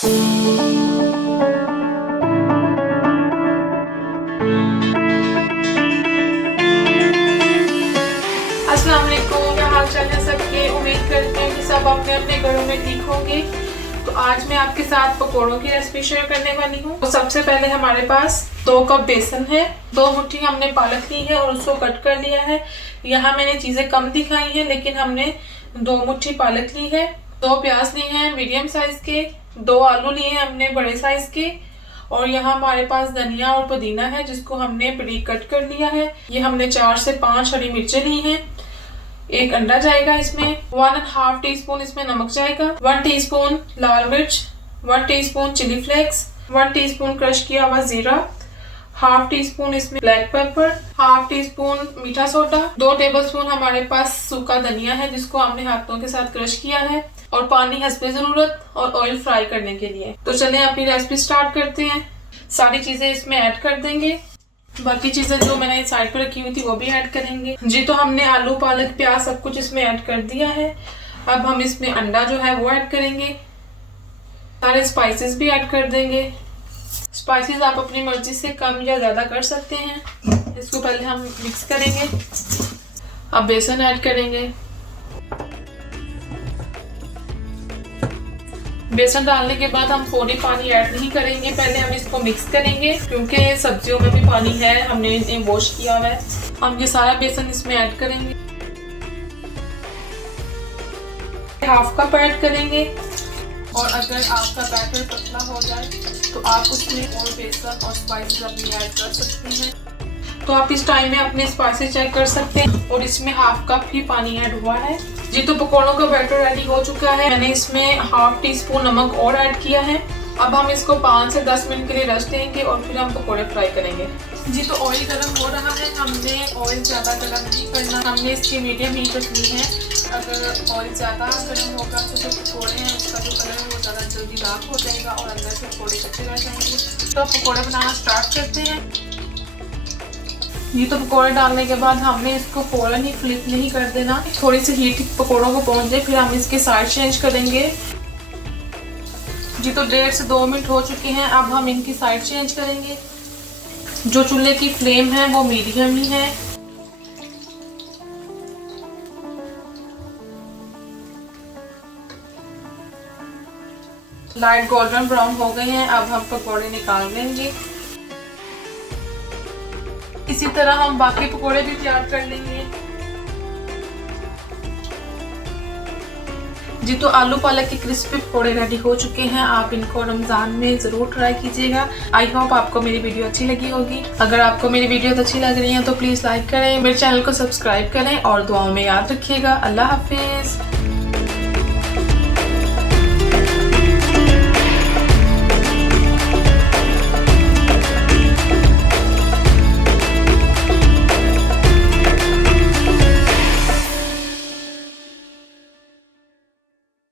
अस्सलाम वालेकुम, क्या हाल चाल है सबके। उम्मीद करते हैं कि सब अपने अपने घरों में ठीक होंगे। तो आज मैं आपके साथ पकौड़ों की रेसिपी शेयर करने वाली हूँ। तो सबसे पहले हमारे पास 2 कप बेसन है, 2 मुट्ठी हमने पालक ली है और उसको कट कर लिया है। यहाँ मैंने चीजें कम दिखाई हैं, लेकिन हमने 2 मुट्ठी पालक ली है, 2 प्याज लिए हैं मीडियम साइज के, 2 आलू लिए हैं हमने बड़े साइज के, और यहाँ हमारे पास धनिया और पुदीना है जिसको हमने बारीक कट कर लिया है। ये हमने 4 से 5 हरी मिर्चें ली हैं। 1 अंडा जाएगा इसमें, 1.5 टीस्पून इसमें नमक जाएगा, 1 टीस्पून लाल मिर्च, 1 teaspoon chilli flakes, 1 teaspoon crush किया हुआ जीरा, 1/2 टीस्पून इसमें ब्लैक पेपर, 1/2 टीस्पून मीठा सोडा, 2 टेबलस्पून हमारे पास सूखा धनिया है जिसको हमने हाथों के साथ क्रश किया है, और पानी हस्बे जरूरत, और ऑयल फ्राई करने के लिए। तो चलें अपनी रेसिपी स्टार्ट करते हैं। सारी चीजें इसमें ऐड कर देंगे, बाकी चीजें जो मैंने साइड पर रखी हुई थी वो भी ऐड करेंगे जी। तो हमने आलू पालक प्याज सब कुछ इसमें ऐड कर दिया है। अब हम इसमें अंडा जो है वो ऐड करेंगे, सारे स्पाइसेस भी ऐड कर देंगे। स्पाइसेस आप अपनी मर्जी से कम या ज्यादा कर सकते हैं। इसको पहले हम मिक्स करेंगे। अब बेसन ऐड करेंगे। बेसन डालने के बाद हम थोड़ी पानी ऐड नहीं करेंगे, पहले हम इसको मिक्स करेंगे क्योंकि सब्जियों में भी पानी है, हमने इन्हें वॉश किया हुआ है। हम ये सारा बेसन इसमें ऐड करेंगे, 1/2 कप ऐड करेंगे। और अगर आपका बैटर पतला हो जाए तो आप उसमें और बेसन और स्पाइसेस अपनी ऐड कर सकते हैं। तो आप इस टाइम में अपने स्पाइसेस चेक कर सकते हैं, और इसमें 1/2 कप ही पानी ऐड हुआ है जी। तो पकौड़ों का बैटर रेडी हो चुका है। मैंने इसमें 1/2 टीस्पून नमक और ऐड किया है। अब हम इसको 5 से 10 मिनट के लिए रेस्ट देंगे और फिर हम पकौड़े फ्राई करेंगे जी। तो ऑयल गर्म हो रहा है, हमने ऑयल ज़्यादा गर्म नहीं करना, हमने इसकी मीडियम हीट रखनी है। अगर ऑयल ज़्यादा गर्म होगा तो जो पकौड़े हैं उसका जो कलर है वो ज़्यादा जल्दी डार्क हो जाएगा और अंदर से पकौड़े कच्चे रह जाएंगे। तो पकौड़े बनाना स्टार्ट करते हैं ये। तो पकौड़े डालने के बाद हमने इसको फौरन ही फ्लिप नहीं कर देना, थोड़ी सी हीट पकौड़ों को पहुंच जाए फिर हम इसके साइड चेंज करेंगे जी। तो 1.5 से 2 मिनट हो चुके हैं। अब हम इनकी साइड चेंज करेंगे। जो चूल्हे की फ्लेम है वो मीडियम ही है। लाइट गोल्डन ब्राउन हो गए हैं। अब हम पकौड़े निकाल लेंगे। इसी तरह हम बाकी पकौड़े भी तैयार कर लेंगे जी। तो आलू पालक के क्रिस्पी पकौड़े रेडी हो चुके हैं। आप इनको रमजान में जरूर ट्राई कीजिएगा। आई होप आपको मेरी वीडियो अच्छी लगी होगी। अगर आपको मेरी वीडियो अच्छी लग रही है तो प्लीज लाइक करें, मेरे चैनल को सब्सक्राइब करें और दुआओं में याद रखिएगा। अल्लाह हाफिज।